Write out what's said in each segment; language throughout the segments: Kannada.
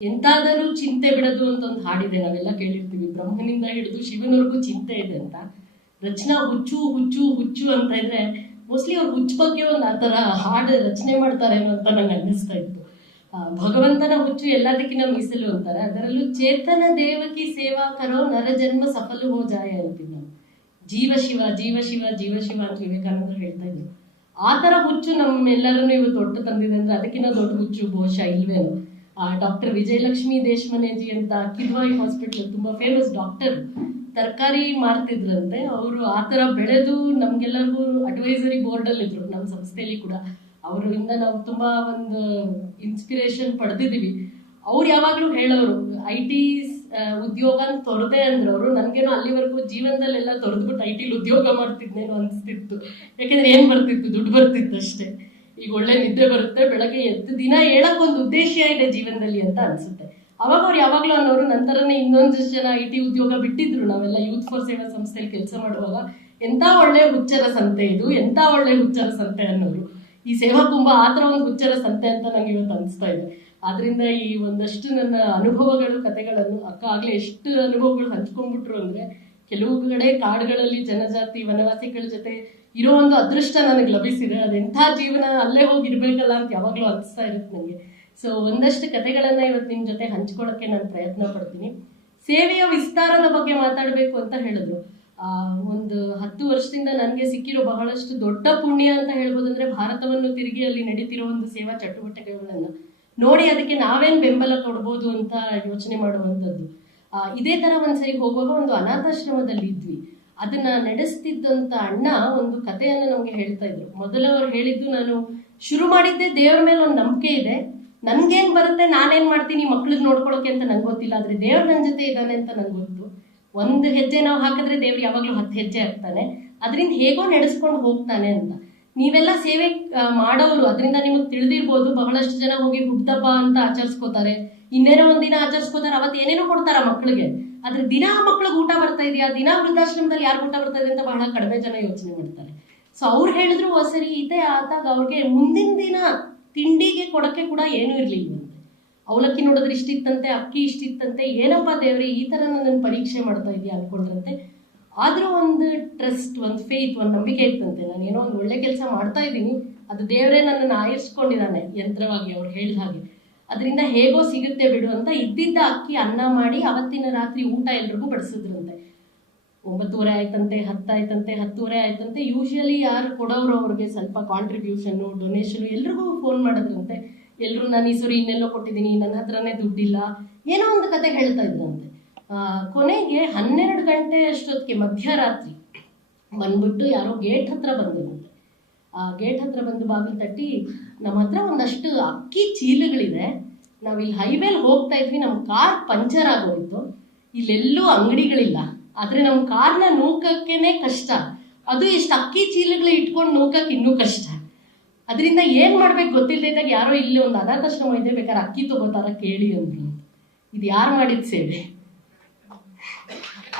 ಎಂತಾದರೂ ಚಿಂತೆ ಬಿಡೋದು ಅಂತ ಒಂದು ಹಾಡಿದೆ, ನಾವೆಲ್ಲ ಕೇಳಿರ್ತೀವಿ. ಬ್ರಹ್ಮನಿಂದ ಹಿಡಿದು ಶಿವನವರೆಗೂ ಚಿಂತೆ ಇದೆ ಅಂತ. ರಚನಾ ಹುಚ್ಚು ಹುಚ್ಚು ಹುಚ್ಚು ಅಂತ ಇದ್ರೆ ಮೋಸ್ಟ್ಲಿ ಅವ್ರು ಹುಚ್ಚು ಬಗ್ಗೆ ಒಂದು ಆ ಥರ ಹಾಡು ರಚನೆ ಮಾಡ್ತಾರೇನೋ ಅಂತ ನಂಗೆ ಅನ್ನಿಸ್ತಾ ಇತ್ತು. ಭಗವಂತನ ಹುಚ್ಚು ಎಲ್ಲದಕ್ಕಿಂತ ಮೀಸಲು ಅಂತಾರೆ. ಅದರಲ್ಲೂ ಚೇತನ ದೇವಕಿ ಸೇವಾ ಕರೋ ನರ ಜನ್ಮ ಸಫಲ ಹೋ ಜಾಯ ಅಂತೀವಿ ನಾವು. ಜೀವ ಶಿವ ಜೀವ ಶಿವ ಜೀವ ಶಿವ ಅಂತ ವಿವೇಕಾನಂದರು ಹೇಳ್ತಾ ಇದ್ರು. ಆ ಥರ ಹುಚ್ಚು ನಮ್ಮೆಲ್ಲರನ್ನು ಇವತ್ತು ಒಟ್ಟು ತಂದಿದೆ ಅಂದ್ರೆ ಅದಕ್ಕಿಂತ ದೊಡ್ಡ ಹುಚ್ಚು ಬಹುಶಃ ಇಲ್ವೇನೋ. ಡಾಕ್ಟರ್ ವಿಜಯಲಕ್ಷ್ಮಿ ದೇಶಮನೇಜಿ ಅಂತ ಕಿದ್ವಾಯಿ ಹಾಸ್ಪಿಟಲ್ ತುಂಬಾ ಫೇಮಸ್ ಡಾಕ್ಟರ್, ತರಕಾರಿ ಮಾರ್ತಿದ್ರಂತೆ. ಅವರು ಆ ಥರ ಬೆಳೆದು ನಮ್ಗೆಲ್ಲರಿಗೂ ಅಡ್ವೈಸರಿ ಬೋರ್ಡ್ ಅಲ್ಲಿ ಇದ್ರು, ನಮ್ಮ ಸಂಸ್ಥೆಯಲ್ಲಿ ಕೂಡ. ಅವರಿಂದ ನಾವು ತುಂಬಾ ಒಂದು ಇನ್ಸ್ಪಿರೇಷನ್ ಪಡೆದಿದ್ದೀವಿ. ಅವ್ರು ಯಾವಾಗ್ಲೂ ಹೇಳೋರು, IT ಉದ್ಯೋಗ ತೊರೆದೆ ಅಂದ್ರೆ ಅವರು, ನನ್ಗೇನೋ ಅಲ್ಲಿವರೆಗೂ ಜೀವನದಲ್ಲೆಲ್ಲ ತೊರೆದ್ಬಿಟ್ಟು IT ಉದ್ಯೋಗ ಮಾಡ್ತಿದ್ನೇನೋ ಅನಿಸ್ತಿತ್ತು. ಯಾಕೆಂದ್ರೆ ಏನ್ ಬರ್ತಿತ್ತು, ದುಡ್ಡು ಬರ್ತಿತ್ತು ಅಷ್ಟೇ. ಈಗ ಒಳ್ಳೆ ನಿದ್ದೆ ಬರುತ್ತೆ, ಬೆಳಗ್ಗೆ ಎದ್ದು ದಿನ ಹೇಳಕ್ ಒಂದು ಉದ್ದೇಶ ಇದೆ ಜೀವನದಲ್ಲಿ ಅಂತ ಅನ್ಸುತ್ತೆ. ಅವಾಗ ಅವ್ರು ಯಾವಾಗ್ಲೂ ಅನ್ನೋರು, ನಂತರನೇ ಇನ್ನೊಂದು ಜನ IT ಉದ್ಯೋಗ ಬಿಟ್ಟಿದ್ರು. ನಾವೆಲ್ಲ ಯೂತ್ ಫಾರ್ ಸೇವಾ ಸಂಸ್ಥೆಯಲ್ಲಿ ಕೆಲಸ ಮಾಡುವಾಗ, ಎಂತ ಒಳ್ಳೆ ಹುಚ್ಚರ ಸಂತೆ ಇದು, ಎಂತ ಒಳ್ಳೆ ಹುಚ್ಚರ ಸಂತೆ ಅನ್ನೋರು. ಈ ಸೇವಾ ಕುಂಭ ಆ ಥರ ಒಂದು ಹುಚ್ಚರ ಸಂತೆ ಅಂತ ನಂಗೆ ಇವತ್ತು ಅನಿಸ್ತಾ ಇದೆ. ಆದ್ರಿಂದ ಈ ಒಂದಷ್ಟು ನನ್ನ ಅನುಭವಗಳು, ಕಥೆಗಳನ್ನು ಅಕ್ಕ ಆಗ್ಲೇ ಎಷ್ಟು ಅನುಭವಗಳು ಹಂಚ್ಕೊಂಡ್ಬಿಟ್ರು ಅಂದ್ರೆ, ಕೆಲವು ಕಡೆ ಕಾಡುಗಳಲ್ಲಿ ಜನಜಾತಿ ವನವಾಸಿಗಳ ಜೊತೆ ಇರೋ ಒಂದು ಅದೃಷ್ಟ ನನಗೆ ಲಭಿಸಿದೆ. ಅದೆಂಥ ಜೀವನ, ಅಲ್ಲೇ ಹೋಗಿರ್ಬೇಕಲ್ಲ ಅಂತ ಯಾವಾಗ್ಲೂ ಅನಿಸ್ತಾ ಇರುತ್ತೆ ನನಗೆ. ಸೊ ಒಂದಷ್ಟು ಕಥೆಗಳನ್ನ ಇವತ್ತು ನಿಮ್ ಜೊತೆ ಹಂಚ್ಕೊಳ್ಳೋಕೆ ನಾನು ಪ್ರಯತ್ನ ಪಡ್ತೀನಿ. ಸೇವೆಯ ವಿಸ್ತಾರದ ಬಗ್ಗೆ ಮಾತಾಡಬೇಕು ಅಂತ ಹೇಳಿದ್ರು. ಒಂದು 10 ವರ್ಷದಿಂದ ನನಗೆ ಸಿಕ್ಕಿರೋ ಬಹಳಷ್ಟು ದೊಡ್ಡ ಪುಣ್ಯ ಅಂತ ಹೇಳ್ಬೋದಂದ್ರೆ, ಭಾರತವನ್ನು ತಿರುಗಿ ಅಲ್ಲಿ ನಡೀತಿರೋ ಒಂದು ಸೇವಾ ಚಟುವಟಿಕೆಗಳನ್ನ ನೋಡಿ ಅದಕ್ಕೆ ನಾವೇನ್ ಬೆಂಬಲ ಕೊಡ್ಬೋದು ಅಂತ ಯೋಚನೆ ಮಾಡುವಂಥದ್ದು. ಇದೇ ತರ ಒಂದ್ಸರಿ ಹೋಗುವಾಗ ಒಂದು ಅನಾಥಾಶ್ರಮದಲ್ಲಿ ಇದ್ವಿ. ಅದನ್ನ ನಡೆಸ್ತಿದ್ದಂತ ಅಣ್ಣ ಒಂದು ಕಥೆಯನ್ನ ನಮ್ಗೆ ಹೇಳ್ತಾ ಇದ್ರು. ಮೊದಲು ಅವ್ರು ಹೇಳಿದ್ದು, ನಾನು ಶುರು ಮಾಡಿದ್ದೆ ದೇವ್ರ ಮೇಲೆ ಒಂದು ನಂಬಿಕೆ ಇದೆ, ನನ್ಗೇನ್ ಬರುತ್ತೆ ನಾನೇನ್ ಮಾಡ್ತೀನಿ ಮಕ್ಳಿಗೆ ನೋಡ್ಕೊಳಕ್ಕೆ ಅಂತ ನಂಗೆ ಗೊತ್ತಿಲ್ಲ, ಆದ್ರೆ ದೇವ್ರ ನನ್ನ ಜೊತೆ ಇದ್ದಾನೆ ಅಂತ ನಂಗೆ ಗೊತ್ತು. ಒಂದು ಹೆಜ್ಜೆ ನಾವು ಹಾಕಿದ್ರೆ ದೇವ್ರು ಯಾವಾಗ್ಲೂ 10 ಹೆಜ್ಜೆ ಹಾಕ್ತಾನೆ, ಅದರಿಂದ ಹೇಗೋ ನಡೆಸ್ಕೊಂಡು ಹೋಗ್ತಾನೆ ಅಂತ. ನೀವೆಲ್ಲ ಸೇವೆ ಮಾಡೋರು, ಅದರಿಂದ ನಿಮಗೆ ತಿಳಿದಿರ್ಬೋದು. ಬಹಳಷ್ಟು ಜನ ಹೋಗಿ ಹುಟ್ಟದಬ್ಬ ಅಂತ ಆಚರಿಸ್ಕೋತಾರೆ, ಇನ್ನೇನೋ ಒಂದಿನ ಆಚರಿಸ್ಕೋತಾರೆ, ಅವತ್ತು ಏನೇನೋ ಕೊಡ್ತಾರ ಮಕ್ಳಿಗೆ. ಆದ್ರೆ ದಿನ ಮಕ್ಳಿಗೆ ಊಟ ಬರ್ತಾ ಇದೆಯಾ, ದಿನ ವೃದ್ಧಾಶ್ರಮದಲ್ಲಿ ಯಾರು ಊಟ ಬರ್ತಾ ಇದೆ ಅಂತ ಬಹಳ ಕಡಿಮೆ ಜನ ಯೋಚನೆ ಮಾಡ್ತಾರೆ. ಸೊ ಅವ್ರು ಹೇಳಿದ್ರು, ಸರಿ ಇದೇ ಆದಾಗ ಅವ್ರಿಗೆ ಮುಂದಿನ ದಿನ ತಿಂಡಿಗೆ ಕೊಡಕ್ಕೆ ಕೂಡ ಏನೂ ಇರ್ಲಿಲ್ವಂತೆ. ಅವಲಕ್ಕಿ ನೋಡಿದ್ರೆ ಇಷ್ಟಿತ್ತಂತೆ, ಅಕ್ಕಿ ಇಷ್ಟಿತ್ತಂತೆ. ಏನಪ್ಪಾ ದೇವ್ರೆ, ಈ ತರ ನನ್ನ ಪರೀಕ್ಷೆ ಮಾಡ್ತಾ ಇದೆಯಾ ಅನ್ಕೊಂಡ್ರಂತೆ. ಆದ್ರೂ ಒಂದು ಟ್ರಸ್ಟ್, ಒಂದು ಫೇತ್, ಒಂದು ನಂಬಿಕೆ ಇತ್ತಂತೆ. ನಾನು ಏನೋ ಒಂದು ಒಳ್ಳೆ ಕೆಲಸ ಮಾಡ್ತಾ ಇದ್ದೀನಿ, ಅದು ದೇವರೇ ನನ್ನನ್ನು ಆಯಿಸ್ಕೊಂಡಿದ್ದಾನೆ ಯಂತ್ರವಾಗಿ, ಅವ್ರು ಹೇಳಿದ ಹಾಗೆ. ಅದರಿಂದ ಹೇಗೋ ಸಿಗುತ್ತೆ ಬಿಡು ಅಂತ ಇದ್ದಿದ್ದ ಅಕ್ಕಿ ಅನ್ನ ಮಾಡಿ ಅವತ್ತಿನ ರಾತ್ರಿ ಊಟ ಎಲ್ರಿಗೂ ಬಡಿಸಿದ್ರಂತೆ. 9:30 ಆಯ್ತಂತೆ, 10 ಆಯ್ತಂತೆ, 10:30 ಆಯ್ತಂತೆ. ಯೂಶಲಿ ಯಾರು ಕೊಡೋರು ಅವ್ರಿಗೆ ಸ್ವಲ್ಪ ಕಾಂಟ್ರಿಬ್ಯೂಷನ್, ಡೊನೇಷನ್ ಎಲ್ರಿಗೂ ಫೋನ್ ಮಾಡಿದ್ರಂತೆ. ಎಲ್ರು ನಾನು ಈ ಸರಿ ಇನ್ನೆಲ್ಲೋ ಕೊಟ್ಟಿದ್ದೀನಿ, ನನ್ನ ಹತ್ರನೇ ದುಡ್ಡಿಲ್ಲ, ಏನೋ ಒಂದು ಕತೆ ಹೇಳ್ತಾ ಇದ್ರಂತೆ. ಕೊನೆಗೆ 12 ಗಂಟೆ ಅಷ್ಟೊತ್ತಿಗೆ ಮಧ್ಯರಾತ್ರಿ ಬಂದ್ಬಿಟ್ಟು ಯಾರೋ ಗೇಟ್ ಹತ್ರ ಬಂದ್ರಂತೆ. ಗೇಟ್ ಹತ್ರ ಬಂದು ಬಾಗಿಲು ತಟ್ಟಿ, ನಮ್ಮ ಹತ್ರ ಒಂದಷ್ಟು ಅಕ್ಕಿ ಚೀಲಗಳಿದೆ, ನಾವಿಲ್ಲಿ ಹೈವೇಲಿ ಹೋಗ್ತಾ ಇದ್ವಿ, ನಮ್ಮ ಕಾರ್ ಪಂಚರ್ ಆಗೋಯ್ತು, ಇಲ್ಲೆಲ್ಲೂ ಅಂಗಡಿಗಳಿಲ್ಲ, ಆದ್ರೆ ನಮ್ಮ ಕಾರ್ನ ನೂಕಕ್ಕೇನೆ ಕಷ್ಟ, ಅದು ಇಷ್ಟು ಅಕ್ಕಿ ಚೀಲಗಳು ಇಟ್ಕೊಂಡು ನೂಕಕ್ಕೆ ಇನ್ನೂ ಕಷ್ಟ, ಅದರಿಂದ ಏನ್ ಮಾಡ್ಬೇಕು ಗೊತ್ತಿಲ್ಲದಾಗ ಯಾರೋ ಇಲ್ಲಿ ಒಂದು ಅನಾಥಾಶ್ರಮ ಇದೆ, ಬೇಕಾದ್ರೆ ಅಕ್ಕಿ ತಗೋತಾರ ಕೇಳಿ ಅಂದ್ರು. ಇದು ಯಾರು ಮಾಡಿದ ಸೇವೆ?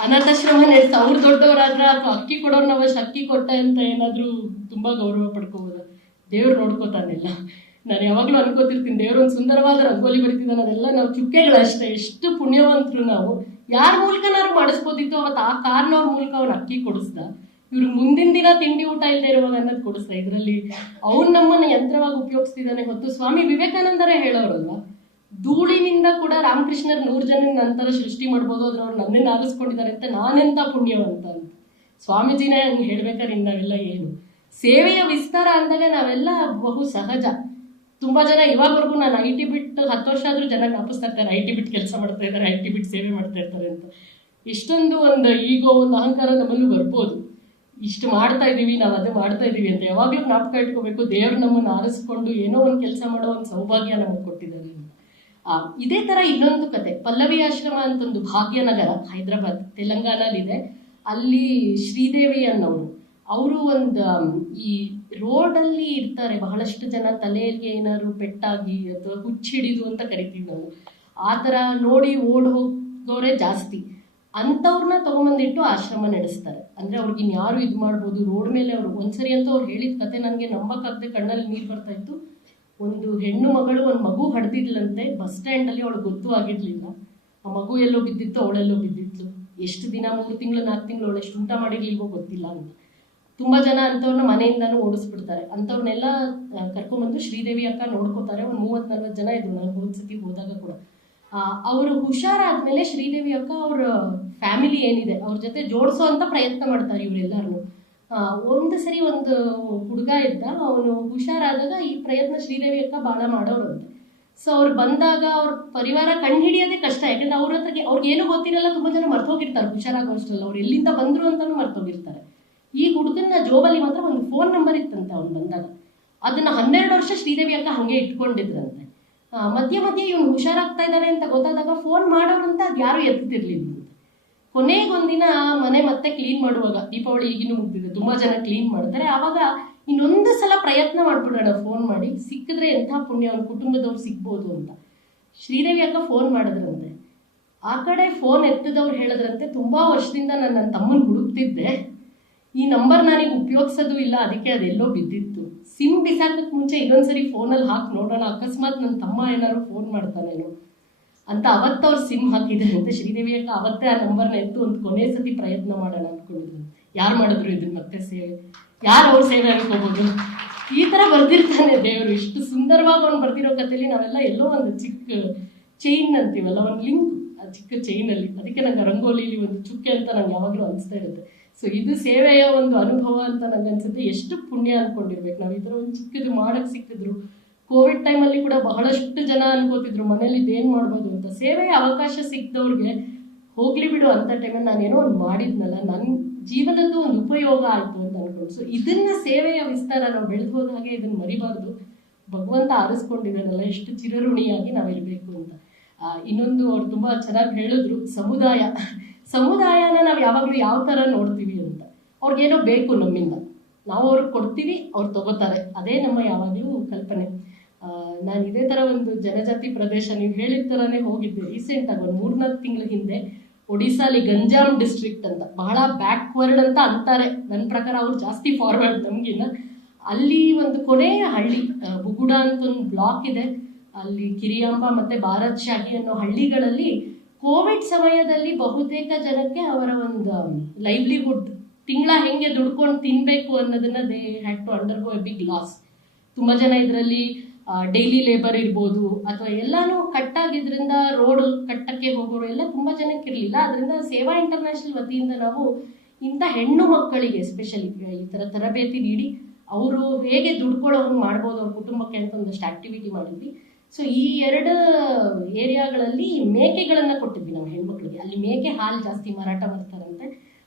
ಅನಾಥಾಶ್ರಮ ನಡೆಸ ಅವ್ರು ದೊಡ್ಡವರಾದ್ರ ಅಥವಾ ಅಕ್ಕಿ ಕೊಡೋರು ನಾವು ಅಷ್ಟು ಅಕ್ಕಿ ಕೊಟ್ಟ ಅಂತ ಏನಾದ್ರೂ ತುಂಬಾ ಗೌರವ ಪಡ್ಕೋಬೋದ? ದೇವ್ರು ನೋಡ್ಕೋತಾನೆಲ್ಲ. ನಾನು ಯಾವಾಗ್ಲೂ ಅನ್ಕೋತಿರ್ತೀನಿ, ದೇವ್ರು ಒಂದು ಸುಂದರವಾದ ರಂಗೋಲಿ ಬರೀತಿದ್ದಾನೆ, ಅದೆಲ್ಲ ನಾವು ಚುಕ್ಕೆಗಳಷ್ಟೇ. ಎಷ್ಟು ಪುಣ್ಯವಂತರು ನಾವು. ಯಾರ ಮೂಲಕನಾದ್ರು ಮಾಡಿಸ್ಬೋದಿತ್ತು, ಅವತ್ತು ಆ ಕಾರ್ನವ್ರ ಮೂಲಕ ಅವ್ನ ಅಕ್ಕಿ ಕೊಡಿಸ್ದ. ಇವ್ರಿಗೆ ಮುಂದಿನ ದಿನ ತಿಂಡಿ ಊಟ ಇಲ್ಲದೆ ಇರುವಾಗ ಅನ್ನೋದು ಕೊಡಿಸ್ದ. ಇದರಲ್ಲಿ ಅವ್ನು ನಮ್ಮನ್ನ ಯಂತ್ರವಾಗಿ ಉಪಯೋಗಿಸ್ತಿದ್ದಾನೆ ಹೊತ್ತು. ಸ್ವಾಮಿ ವಿವೇಕಾನಂದರೇ ಹೇಳೋರಲ್ವಾ, ಧೂಳಿನಿಂದ ಕೂಡ ರಾಮಕೃಷ್ಣರ್ 100 ಜನ ನಂತರ ಸೃಷ್ಟಿ ಮಾಡ್ಬೋದು, ಆದ್ರೆ ಅವ್ರು ನನ್ನನ್ನು ಆರಿಸ್ಕೊಂಡಿದ್ದಾರೆ ಅಂತ ನಾನೆಂತ ಪುಣ್ಯವಂತ ಅಂತ. ಸ್ವಾಮೀಜಿನೇ ಹಂಗೆ ಹೇಳ್ಬೇಕಾದ್ರೆ ನಾವೆಲ್ಲ ಏನು? ಸೇವೆಯ ವಿಸ್ತಾರ ಅಂದಾಗ ನಾವೆಲ್ಲ ಬಹು ಸಹಜ. ತುಂಬಾ ಜನ ಇವಾಗವರೆಗೂ ನಾನು IT ಬಿಟ್ಟು 10 ವರ್ಷ ಆದ್ರೂ ಜನ ಜ್ಞಾಪಿಸ್ತಾ ಇರ್ತಾರೆ, IT ಬಿಟ್ಟು ಕೆಲಸ ಮಾಡ್ತಾ ಇದ್ದಾರೆ, IT ಬಿಟ್ಟು ಸೇವೆ ಮಾಡ್ತಾ ಇರ್ತಾರೆ ಅಂತ. ಇಷ್ಟೊಂದು ಒಂದು ಈಗೋ, ಒಂದು ಅಹಂಕಾರ ನಮ್ಮಲ್ಲೂ ಬರ್ಬೋದು. ಇಷ್ಟು ಮಾಡ್ತಾ ಇದೀವಿ, ನಾವು ಅದು ಮಾಡ್ತಾ ಇದೀವಿ ಅಂತ ಯಾವಾಗ್ಲೂ ಜ್ಞಾಪಕ ಇಟ್ಕೋಬೇಕು. ದೇವ್ರು ನಮ್ಮನ್ನು ಆರಿಸ್ಕೊಂಡು ಏನೋ ಒಂದು ಕೆಲಸ ಮಾಡೋ ಒಂದು ಸೌಭಾಗ್ಯ ನಮಗೆ ಕೊಟ್ಟಿದ್ದಾರೆ. ಇದೇ ತರ ಇನ್ನೊಂದು ಕತೆ, ಪಲ್ಲವಿ ಆಶ್ರಮ ಅಂತಂದು ಭಾಗ್ಯನಗರ, ಹೈದರಾಬಾದ್, ತೆಲಂಗಾಣಲಿದೆ. ಅಲ್ಲಿ ಶ್ರೀದೇವಿ ಅನ್ನೋರು, ಅವರು ಒಂದು ಈ ರೋಡಲ್ಲಿ ಇರ್ತಾರೆ. ಬಹಳಷ್ಟು ಜನ ತಲೆಗೆ ಏನಾದ್ರು ಪೆಟ್ಟಾಗಿ ಅಥವಾ ಹುಚ್ಚಿಡಿದು ಅಂತ ಕರಿತೀವಿ ನಾವು, ಆ ಥರ ನೋಡಿ ಓಡ್ ಹೋಗೋರೆ ಜಾಸ್ತಿ. ಅಂಥವ್ರನ್ನ ತಗೊಂಬಂದಿಟ್ಟು ಆಶ್ರಮ ನಡೆಸ್ತಾರೆ. ಅಂದ್ರೆ ಅವ್ರಿಗೆ ಇನ್ಯಾರು ಇದು ಮಾಡ್ಬೋದು ರೋಡ್ ಮೇಲೆ. ಅವ್ರು ಒಂದ್ಸರಿ ಅಂತ ಅವ್ರು ಹೇಳಿದ ಕತೆ ನನಗೆ ನಂಬಕ್ಕಾಗದೆ ಕಣ್ಣಲ್ಲಿ ನೀರು ಬರ್ತಾ ಇತ್ತು. ಒಂದು ಹೆಣ್ಣು ಮಗಳು ಒಂದು ಮಗು ಹಡ್ದಿದ್ಲಂತೆ, ಬಸ್ ಸ್ಟ್ಯಾಂಡಲ್ಲಿ ಅವಳು ಗೊತ್ತೂ ಆಗಿರ್ಲಿಲ್ಲ. ಆ ಮಗು ಎಲ್ಲೋ ಬಿದ್ದಿತ್ತು, ಅವಳೆಲ್ಲೋ ಬಿದ್ದಿತ್ತು. ಎಷ್ಟು ದಿನ 3 ತಿಂಗಳು 4 ತಿಂಗಳು ಅವಳು ಎಷ್ಟು ಊಟ ಮಾಡಿರ್ಲಿಲ್ವೋ ಗೊತ್ತಿಲ್ಲ ಅಂತ. ತುಂಬ ಜನ ಅಂಥವ್ರನ್ನ ಮನೆಯಿಂದನೂ ಓಡಿಸ್ಬಿಡ್ತಾರೆ. ಅಂಥವ್ರನ್ನೆಲ್ಲ ಕರ್ಕೊಂಬಂದು ಶ್ರೀದೇವಿ ಅಕ್ಕ ನೋಡ್ಕೋತಾರೆ. ಒಂದು 30-40 ಜನ ಇದ್ರು ನಾನು ಹೋದ್ಸತಿ ಹೋದಾಗ ಕೂಡ. ಅವರು ಹುಷಾರಾದ್ಮೇಲೆ ಶ್ರೀದೇವಿ ಅಕ್ಕ ಅವ್ರ ಫ್ಯಾಮಿಲಿ ಏನಿದೆ ಅವ್ರ ಜೊತೆ ಜೋಡಿಸೋ ಅಂತ ಪ್ರಯತ್ನ ಮಾಡ್ತಾರೆ ಇವರೆಲ್ಲರೂ. ಒಂದು ಸರಿ ಒಂದು ಹುಡುಗ ಇದ್ದ, ಅವನು ಹುಷಾರಾದಾಗ ಈ ಪ್ರಯತ್ನ ಶ್ರೀದೇವಿ ಅಕ್ಕ ಭಾಳ ಮಾಡೋರಂತೆ. ಸೊ ಅವ್ರು ಬಂದಾಗ ಅವ್ರ ಪರಿವಾರ ಕಂಡು ಹಿಡಿಯೋದೇ ಕಷ್ಟ, ಯಾಕಂದ್ರೆ ಅವ್ರ ಹತ್ರ ಅವ್ರಿಗೇನು ಗೊತ್ತಿರಲ್ಲ. ತುಂಬ ಜನ ಮರ್ತೋಗಿರ್ತಾರೆ ಹುಷಾರಾಗೋಷ್ಟಲ್ಲ, ಅವ್ರು ಎಲ್ಲಿಂದ ಬಂದ್ರು ಅಂತಾನು ಮರ್ತೋಗಿರ್ತಾರೆ. ಈ ಹುಡುಗನ ಜೋಬಲ್ಲಿ ಮಾತ್ರ ಒಂದು ಫೋನ್ ನಂಬರ್ ಇತ್ತಂತೆ ಅವ್ನು ಬಂದಾಗ. ಅದನ್ನ 12 ವರ್ಷ ಶ್ರೀದೇವಿ ಅಕ್ಕ ಹಂಗೆ ಇಟ್ಕೊಂಡಿದ್ರಂತೆ. ಮಧ್ಯೆ ಇವ್ನು ಹುಷಾರಾಗ್ತಾ ಇದ್ದಾನೆ ಅಂತ ಗೊತ್ತಾದಾಗ ಫೋನ್ ಮಾಡೋರಂತ ಅದು ಯಾರು ಎತ್ತಿರ್ಲಿಲ್ಲ. ಕೊನೆಗೊಂದಿನ ಮನೆ ಮತ್ತೆ ಕ್ಲೀನ್ ಮಾಡುವಾಗ, ದೀಪಾವಳಿ ಈಗಿನೂ ಮುಗ್ದಿದೆ, ತುಂಬಾ ಜನ ಕ್ಲೀನ್ ಮಾಡ್ತಾರೆ, ಆವಾಗ ಇನ್ನೊಂದು ಸಲ ಪ್ರಯತ್ನ ಮಾಡ್ಬಿಡೋಣ ಫೋನ್ ಮಾಡಿ, ಸಿಕ್ಕಿದ್ರೆ ಎಂಥ ಪುಣ್ಯ ಅವ್ರ ಕುಟುಂಬದವ್ರು ಸಿಗ್ಬೋದು ಅಂತ. ಶ್ರೀದೇವಿ ಅಕ್ಕ ಫೋನ್ ಮಾಡಿದ್ರಂತೆ. ಆ ಕಡೆ ಫೋನ್ ಎತ್ತದವ್ರು ಹೇಳಿದ್ರಂತೆ, ತುಂಬಾ ವರ್ಷದಿಂದ ನಾನು ನನ್ನ ತಮ್ಮನ ಹುಡುಕ್ತಿದ್ದೆ, ಈ ನಂಬರ್ ನನಗೆ ಉಪಯೋಗಿಸೋದು ಇಲ್ಲ, ಅದಕ್ಕೆ ಅದೆಲ್ಲೋ ಬಿದ್ದಿತ್ತು. ಸಿಮ್ ಬಿಸಾಕಕ್ಕೆ ಮುಂಚೆ ಇನ್ನೊಂದ್ಸರಿ ಫೋನಲ್ಲಿ ಹಾಕಿ ನೋಡೋಣ, ಅಕಸ್ಮಾತ್ ನನ್ನ ತಮ್ಮ ಏನಾದ್ರು ಫೋನ್ ಮಾಡ್ತಾನೇನೋ ಅಂತ ಅವತ್ತವ್ರು ಸಿಮ್ ಹಾಕಿದ್ರಂತೆ. ಶ್ರೀದೇವಿ ಅಕ್ಕ ಅವತ್ತೇ ಆ ನಂಬರ್ನ ಎತ್ತು ಒಂದು ಕೊನೆ ಸತಿ ಪ್ರಯತ್ನ ಮಾಡೋಣ ಅಂದ್ಕೊಂಡಿದ್ರು. ಯಾರು ಮಾಡಿದ್ರು ಇದನ್ನ ಮತ್ತೆ ಸೇವೆ? ಯಾರು ಅವ್ರ ಸೇವೆ ಅನ್ಕೋಬಹುದು? ಈ ತರ ಬರ್ದಿರ್ತಾನೆ ದೇವರು. ಇಷ್ಟು ಸುಂದರವಾಗಿ ಅವ್ನು ಬರ್ದಿರೋ ಕಥೆಯಲ್ಲಿ ನಾವೆಲ್ಲ ಎಲ್ಲೋ ಒಂದು ಚಿಕ್ಕ ಚೈನ್ ಅಂತೀವಲ್ಲ, ಒಂದು ಲಿಂಕ್ ಆ ಚಿಕ್ಕ ಚೈನಲ್ಲಿ. ಅದಕ್ಕೆ ನಂಗೆ ರಂಗೋಲಿಲಿ ಒಂದು ಚುಕ್ಕೆ ಅಂತ ನಂಗೆ ಯಾವಾಗಲೂ ಅನಿಸ್ತಾ ಇರುತ್ತೆ. ಸೊ ಇದು ಸೇವೆಯ ಒಂದು ಅನುಭವ ಅಂತ ನಂಗೆ ಅನ್ಸುತ್ತೆ. ಎಷ್ಟು ಪುಣ್ಯ ಅನ್ಕೊಂಡಿರ್ಬೇಕು ನಾವು. ಈ ಥರ ಒಂದು ಚಿಕ್ಕದು ಮಾಡಕ್ಕೆ ಸಿಕ್ಕಿದ್ರು. ಕೋವಿಡ್ ಟೈಮಲ್ಲಿ ಕೂಡ ಬಹಳಷ್ಟು ಜನ ಅನ್ಕೋತಿದ್ರು ಮನೇಲಿ ಇದೇನು ಮಾಡ್ಬೋದು ಅಂತ. ಸೇವೆಯ ಅವಕಾಶ ಸಿಕ್ತವ್ರಿಗೆ ಹೋಗ್ಲಿ ಬಿಡು ಅಂತ ಟೈಮಲ್ಲಿ ನಾನೇನೋ ಒಂದು ಮಾಡಿದ್ನಲ್ಲ, ನನ್ನ ಜೀವನದ್ದು ಒಂದು ಉಪಯೋಗ ಆಯಿತು ಅಂತ ಅನ್ಕೊಂಡು. ಸೊ ಇದನ್ನ ಸೇವೆಯ ವಿಸ್ತಾರ ನಾವು ಬೆಳೆದು ಹೋದ ಹಾಗೆ ಇದನ್ನ ಮರಿಬಾರ್ದು. ಭಗವಂತ ಆರಿಸ್ಕೊಂಡಿದ್ದಾನಲ್ಲ, ಎಷ್ಟು ಚಿರಋಣಿಯಾಗಿ ನಾವಿರಬೇಕು ಅಂತ. ಇನ್ನೊಂದು ಅವ್ರು ತುಂಬ ಚೆನ್ನಾಗಿ ಹೇಳಿದ್ರು, ಸಮುದಾಯನ ನಾವು ಯಾವಾಗಲೂ ಯಾವ ಥರ ನೋಡ್ತೀವಿ ಅಂತ. ಅವ್ರಿಗೇನೋ ಬೇಕು ನಮ್ಮಿಂದ, ನಾವು ಅವ್ರಿಗೆ ಕೊಡ್ತೀವಿ, ಅವ್ರು ತಗೋತಾರೆ, ಅದೇ ನಮ್ಮ ಯಾವಾಗಲೂ ಕಲ್ಪನೆ. ನಾನು ಇದೇ ಥರ ಒಂದು ಜನಜಾತಿ ಪ್ರದೇಶ ನೀವು ಹೇಳಿದ ಥರನೇ ಹೋಗಿದ್ದೆ ರೀಸೆಂಟಾಗಿ, ಒಂದು 3-4 ತಿಂಗಳ ಹಿಂದೆ. ಒಡಿಸ್ಸಾಲಿ ಗಂಜಾಮ್ ಡಿಸ್ಟ್ರಿಕ್ಟ್ ಅಂತ, ಬಹಳ ಬ್ಯಾಕ್ವರ್ಡ್ ಅಂತ ಅಂತಾರೆ. ನನ್ನ ಪ್ರಕಾರ ಅವ್ರು ಜಾಸ್ತಿ ಫಾರ್ವರ್ಡ್ ನಮಗಿನ್ನ. ಅಲ್ಲಿ ಒಂದು ಕೊನೆಯ ಹಳ್ಳಿ ಬುಗುಡ ಅಂತ ಒಂದು ಬ್ಲಾಕ್ ಇದೆ. ಅಲ್ಲಿ ಕಿರಿಯಾಂಬ ಮತ್ತು ಭಾರತ್ ಶಾಹಿ ಅನ್ನೋ ಹಳ್ಳಿಗಳಲ್ಲಿ ಕೋವಿಡ್ ಸಮಯದಲ್ಲಿ ಬಹುತೇಕ ಜನಕ್ಕೆ ಅವರ ಒಂದು ಲೈವ್ಲಿಹುಡ್, ತಿಂಗಳ ಹೆಂಗೆ ದುಡ್ಕೊಂಡು ತಿನ್ನಬೇಕು ಅನ್ನೋದನ್ನ they had to undergo a big loss. ತುಂಬ ಜನ ಇದರಲ್ಲಿ ಡೈಲಿ ಲೇಬರ್ ಇರ್ಬೋದು, ಅಥವಾ ಎಲ್ಲಾನು ಕಟ್ಟಾಗಿದ್ರಿಂದ ರೋಡ್ ಕಟ್ಟಕ್ಕೆ ಹೋಗೋರು ಎಲ್ಲ ತುಂಬ ಜನಕ್ಕೆ ಇರಲಿಲ್ಲ. ಅದರಿಂದ ಸೇವಾ ಇಂಟರ್ನ್ಯಾಷನಲ್ ವತಿಯಿಂದ ನಾವು ಇಂಥ ಹೆಣ್ಣು ಮಕ್ಕಳಿಗೆ ಎಸ್ಪೆಷಲಿ ಈ ಥರ ತರಬೇತಿ ನೀಡಿ ಅವರು ಹೇಗೆ ದುಡ್ಕೊಳ್ಳೋ ಹಂಗೆ ಮಾಡ್ಬೋದು ಅವ್ರ ಕುಟುಂಬಕ್ಕೆ ಅಂತ ಒಂದಷ್ಟು ಆಕ್ಟಿವಿಟಿ ಮಾಡಿದ್ವಿ. ಸೊ ಈ 2 ಏರಿಯಾಗಳಲ್ಲಿ ಮೇಕೆಗಳನ್ನು ಕೊಟ್ಟಿದ್ವಿ ನಾವು ಹೆಣ್ಮಕ್ಳಿಗೆ. ಅಲ್ಲಿ ಮೇಕೆ ಹಾಲು ಜಾಸ್ತಿ ಮಾರಾಟ ಮಾಡ್ತಾರಂತೆ.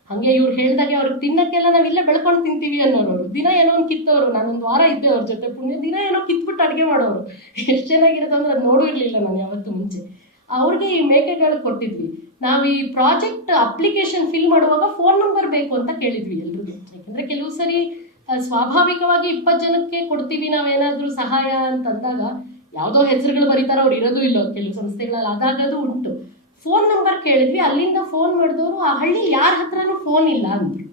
ಹಾಗೆ ಇವ್ರು ಹೇಳ್ದಾಗೆ ಅವ್ರಿಗೆ ತಿನ್ನಕ್ಕೆಲ್ಲ ನಾವಿಲ್ಲೇ ಬೆಳ್ಕೊಂಡು ತಿಂತೀವಿ ಅನ್ನೋರು. ದಿನ ಏನೋ ಒಂದು ಕಿತ್ತವರು. ನಾನೊಂದು ವಾರ ಇದ್ದೆ ಅವ್ರ ಜೊತೆ, ಪುಣ್ಯ ದಿನ ಏನೋ ಕಿತ್ಬಿಟ್ಟು ಅಡುಗೆ ಮಾಡೋರು. ಎಷ್ಟು ಚೆನ್ನಾಗಿರುತ್ತೆ ಅಂದ್ರೆ ಅದು ನೋಡಿರಲಿಲ್ಲ ನಾನು ಯಾವತ್ತೂ ಮುಂಚೆ. ಅವ್ರಿಗೆ ಈ ಮೇಕೆಗಳು ಕೊಟ್ಟಿದ್ವಿ. ನಾವು ಈ ಪ್ರಾಜೆಕ್ಟ್ ಅಪ್ಲಿಕೇಶನ್ ಫಿಲ್ ಮಾಡುವಾಗ ಫೋನ್ ನಂಬರ್ ಬೇಕು ಅಂತ ಕೇಳಿದ್ವಿ ಎಲ್ರಿಗೂ. ಯಾಕಂದರೆ ಕೆಲವು ಸರಿ ಸ್ವಾಭಾವಿಕವಾಗಿ 20 ಜನಕ್ಕೆ ಕೊಡ್ತೀವಿ ನಾವೇನಾದರೂ ಸಹಾಯ ಅಂತಂದಾಗ ಯಾವುದೋ ಹೆಸರುಗಳು ಬರೀತಾರೆ, ಅವ್ರು ಇರೋದು ಇಲ್ಲ ಕೆಲವು ಸಂಸ್ಥೆಗಳಲ್ಲಿ, ಅದಾಗದು ಉಂಟು. ಫೋನ್ ನಂಬರ್ ಕೇಳಿದ್ವಿ. ಅಲ್ಲಿಂದ ಫೋನ್ ಮಾಡಿದವರು ಆ ಹಳ್ಳಿ ಯಾರ ಹತ್ರನೂ ಫೋನ್ ಇಲ್ಲ ಅಂದ್ರು.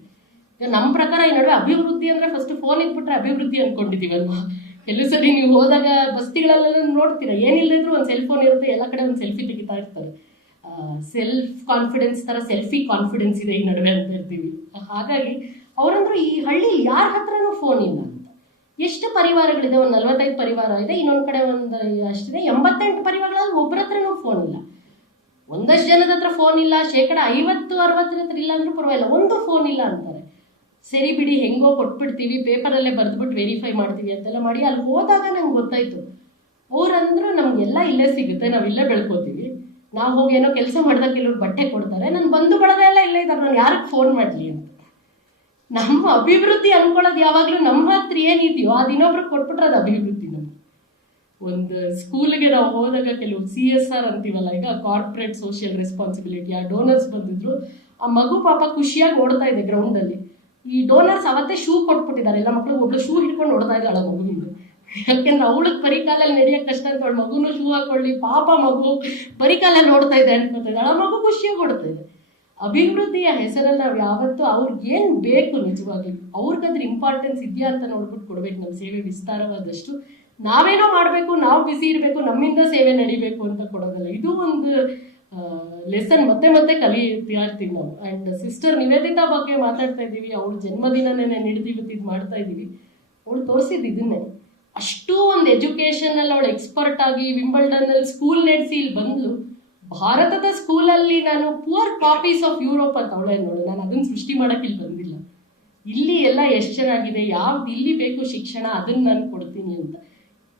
ನಮ್ಮ ಪ್ರಕಾರ ಈ ನಡುವೆ ಅಭಿವೃದ್ಧಿ ಅಂದರೆ ಫಸ್ಟ್ ಫೋನ್ ಇಟ್ಬಿಟ್ರೆ ಅಭಿವೃದ್ಧಿ ಅಂದ್ಕೊಂಡಿದ್ದೀವಲ್ವಾ. ಕೆಲವು ಸರಿ ನೀವು ಹೋದಾಗ ಬಸ್ತಿಗಳಲ್ಲೆಲ್ಲ ನೋಡ್ತೀರಾ, ಏನಿಲ್ಲದಿದ್ರು ಒಂದು ಸೆಲ್ ಫೋನ್ ಇರುತ್ತೆ, ಎಲ್ಲ ಕಡೆ ಒಂದು ಸೆಲ್ಫಿ ತೆಗಿತಾ ಇರ್ತಾರೆ. ಸೆಲ್ಫ್ ಕಾನ್ಫಿಡೆನ್ಸ್ ಥರ ಸೆಲ್ಫಿ ಕಾನ್ಫಿಡೆನ್ಸ್ ಇದೆ ಈ ನಡುವೆ ಅಂತ ಇರ್ತೀವಿ. ಹಾಗಾಗಿ ಅವರಂದ್ರು ಈ ಹಳ್ಳಿ ಯಾರ ಹತ್ರನೂ ಫೋನ್ ಇಲ್ಲ ಅಂತ. ಎಷ್ಟು ಪರಿವಾರಗಳಿದೆ? ಒಂದು 45 ಪರಿವಾರ ಇದೆ, ಇನ್ನೊಂದು ಕಡೆ ಒಂದು ಅಷ್ಟಿದೆ. 88 ಪರಿವಾರಗಳಲ್ಲಿ ಒಬ್ಬರ ಹತ್ರನೂ ಫೋನ್ ಇಲ್ಲ. ಒಂದಷ್ಟು ಜನದ ಹತ್ರ ಫೋನ್ ಇಲ್ಲ, 50-60 ಹತ್ರ ಇಲ್ಲ ಅಂದ್ರೂ ಪರವಾಗಿಲ್ಲ, ಒಂದು ಫೋನ್ ಇಲ್ಲ ಅಂತಾರೆ. ಸರಿ ಬಿಡಿ, ಹೆಂಗೋ ಕೊಟ್ಬಿಡ್ತೀವಿ, ಪೇಪರಲ್ಲೇ ಬರೆದ್ಬಿಟ್ಟು ವೆರಿಫೈ ಮಾಡ್ತೀವಿ ಅಂತೆಲ್ಲ ಮಾಡಿ ಅಲ್ಲಿ ಹೋದಾಗ ನಂಗೆ ಗೊತ್ತಾಯ್ತು. ಅವ್ರಂದ್ರು ನಮಗೆಲ್ಲ ಇಲ್ಲೇ ಸಿಗುತ್ತೆ, ನಾವು ಇಲ್ಲೇ ಬೆಳ್ಕೋತೀವಿ, ನಾವು ಹೋಗಿ ಏನೋ ಕೆಲಸ ಮಾಡಿದಾಗ ಕೆಲವ್ರು ಬಟ್ಟೆ ಕೊಡ್ತಾರೆ, ನನ್ನ ಬಂಧು ಬಳಗ ಎಲ್ಲ ಇಲ್ಲೇ ಇದ್ದಾರೆ, ನಾನು ಯಾರಿಗೆ ಫೋನ್ ಮಾಡಲಿ ಅಂತ. ನಮ್ಮ ಅಭಿವೃದ್ಧಿ ಅನ್ಕೊಳ್ಳೋದು ಯಾವಾಗಲೂ ನಮ್ಮ ಹತ್ರ ಏನಿದೆಯೋ ಅದು ಇನ್ನೊಬ್ರಿಗೆ ಕೊಟ್ಬಿಟ್ರೆ ಅದು ಅಭಿವೃದ್ಧಿ. ನಮ್ಗೆ ಒಂದು ಸ್ಕೂಲ್ಗೆ ನಾವು ಹೋದಾಗ ಕೆಲವು CSR ಅಂತೀವಲ್ಲ, ಈಗ ಕಾರ್ಪೊರೇಟ್ ಸೋಷಿಯಲ್ ರೆಸ್ಪಾನ್ಸಿಬಿಲಿಟಿ, ಆ ಡೋನರ್ಸ್ ಬಂದಿದ್ರು. ಆ ಮಗು ಪಾಪ ಖುಷಿಯಾಗಿ ಓಡ್ತಾ ಇದೆ ಗ್ರೌಂಡಲ್ಲಿ. ಈ ಡೋನರ್ಸ್ ಅವತ್ತೇ ಶೂ ಕೊಟ್ಬಿಟ್ಟಿದ್ದಾರೆ ಎಲ್ಲ ಮಕ್ಕಳು. ಒಬ್ಳು ಶೂ ಹಿಡ್ಕೊಂಡು ಓಡ್ತಾ ಇದ್ದಾಳೆ ಮಗು ಹಿಂದೆ, ಯಾಕೆಂದ್ರೆ ಅವಳಿಗೆ ಬರಿಕಾಲಲ್ಲಿ ನಡೆಯೋಕೆ ಕಷ್ಟ ಅಂತ ಅವಳು ಮಗುನು ಶೂ ಹಾಕೊಳ್ಳಿ, ಪಾಪ ಮಗು ಬರಿಕಾಲಲ್ಲಿ ಓಡ್ತಾ ಇದೆ ಅನ್ಕೋತಾ ಇದ್ದಾಳೆ. ಆ ಮಗು ಖುಷಿಯಾಗಿ ಓಡ್ತಾ ಇದೆ. ಅಭಿವೃದ್ಧಿಯ ಹೆಸರಲ್ಲಿ ನಾವು ಯಾವತ್ತೂ ಅವ್ರಿಗೆ ಏನು ಬೇಕು ನಿಜವಾಗ್ಲೂ ಅವ್ರಿಗದ್ರ ಇಂಪಾರ್ಟೆನ್ಸ್ ಇದೆಯಾ ಅಂತ ನೋಡ್ಬಿಟ್ಟು ಕೊಡ್ಬೇಕು. ನಮ್ಮ ಸೇವೆ ವಿಸ್ತಾರವಾದಷ್ಟು ನಾವೇನೋ ಮಾಡಬೇಕು, ನಾವು ಬಿಸಿ ಇರಬೇಕು, ನಮ್ಮಿಂದ ಸೇವೆ ನಡಿಬೇಕು ಅಂತ ಕೊಡೋದಲ್ಲ. ಇದು ಒಂದು ಲೆಸನ್ ಮತ್ತೆ ಮತ್ತೆ ಕಲಿತಾ ಇರ್ತೀವಿ ನಾವು. ಆ್ಯಂಡ್ ಸಿಸ್ಟರ್ ನಿವೇದಿತಾ ಬಗ್ಗೆ ಮಾತಾಡ್ತಾ ಇದ್ದೀವಿ, ಅವಳ ಜನ್ಮದಿನನೇ ನಡೆದು ಇವತ್ತು ಇದು ಮಾಡ್ತಾ ಇದ್ದೀವಿ. ಅವಳು ತೋರಿಸಿದ್ದು ಇದನ್ನೇ. ಅಷ್ಟೂ ಒಂದು ಎಜುಕೇಷನಲ್ಲಿ ಅವಳು ಎಕ್ಸ್ಪರ್ಟ್ ಆಗಿ ವಿಂಬಲ್ಡನ್ನಲ್ಲಿ ಸ್ಕೂಲ್ ನಡೆಸಿ ಇಲ್ಲಿ ಬಂದ್ಲು. ಭಾರತದ ಸ್ಕೂಲಲ್ಲಿ ನಾನು ಪುವರ್ ಕಾಪೀಸ್ ಆಫ್ ಯುರೋಪ್ ಅಂತ ಅವಳೇ ನೋಡು, ನಾನು ಅದನ್ನು ಸೃಷ್ಟಿ ಮಾಡೋಕೆ ಇಲ್ಲಿ ಬಂದಿಲ್ಲ. ಇಲ್ಲಿ ಎಲ್ಲ ಎಷ್ಟು ಚೆನ್ನಾಗಿದೆ, ಯಾವ್ದು ಇಲ್ಲಿ ಬೇಕು ಶಿಕ್ಷಣ ಅದನ್ನು ನಾನು ಕೊಡ್ತೀನಿ ಅಂತ.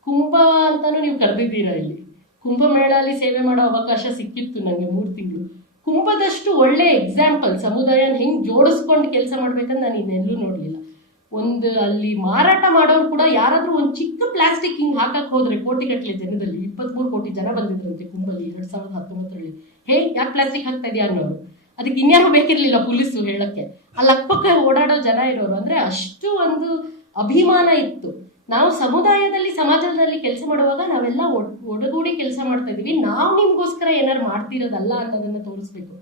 ಕುಂಭ ಅಂತಾನು ನೀವು ಕರೆದಿದ್ದೀರಾ. ಇಲ್ಲಿ ಕುಂಭಮೇಳಲ್ಲಿ ಸೇವೆ ಮಾಡೋ ಅವಕಾಶ ಸಿಕ್ಕಿತ್ತು ನನಗೆ 3 ತಿಂಗಳು. ಕುಂಭದಷ್ಟು ಒಳ್ಳೆ ಎಕ್ಸಾಂಪಲ್ ಸಮುದಾಯನ ಹೆಂಗೆ ಜೋಡಿಸ್ಕೊಂಡು ಕೆಲಸ ಮಾಡ್ಬೇಕಂತ ನಾನು ಇನ್ನೆಲ್ಲೂ ನೋಡಲಿಲ್ಲ. ಒಂದು ಅಲ್ಲಿ ಮಾರಾಟ ಮಾಡೋರು ಕೂಡ ಯಾರಾದರೂ ಒಂದು ಚಿಕ್ಕ ಪ್ಲಾಸ್ಟಿಕ್ ಹಿಂಗೆ ಹಾಕಕ್ಕೆ ಹೋದ್ರೆ ಕೋಟಿಗಟ್ಟಲೆ ಜನದಲ್ಲಿ 23 ಕೋಟಿ ಜನ ಬಂದಿದ್ರಂತೆ ಕುಂಭಲ್ಲಿ 2019ರಲ್ಲಿ. ಯಾಕೆ ಪ್ಲಾಸ್ಟಿಕ್ ಹಾಕ್ತಾ ಇದೆಯಾ ಅನ್ನೋರು. ಅದಕ್ಕೆ ಇನ್ಯಾರು ಬೇಕಿರಲಿಲ್ಲ ಪೊಲೀಸು ಹೇಳಕ್ಕೆ. ಅಲ್ಲಿ ಅಕ್ಕಪಕ್ಕ ಓಡಾಡೋ ಜನ ಇರೋರು. ಅಂದರೆ ಅಷ್ಟು ಒಂದು ಅಭಿಮಾನ ಇತ್ತು. ನಾವು ಸಮುದಾಯದಲ್ಲಿ ಸಮಾಜದಲ್ಲಿ ಕೆಲಸ ಮಾಡುವಾಗ ನಾವೆಲ್ಲ ಒಡಗೂಡಿ ಕೆಲಸ ಮಾಡ್ತಾ ಇದೀವಿ. ನಾವು ನಿಮ್ಗೋಸ್ಕರ ಏನಾರು ಮಾಡ್ತಿರೋದಲ್ಲ ಅನ್ನೋದನ್ನ ತೋರಿಸ್ಬೇಕು.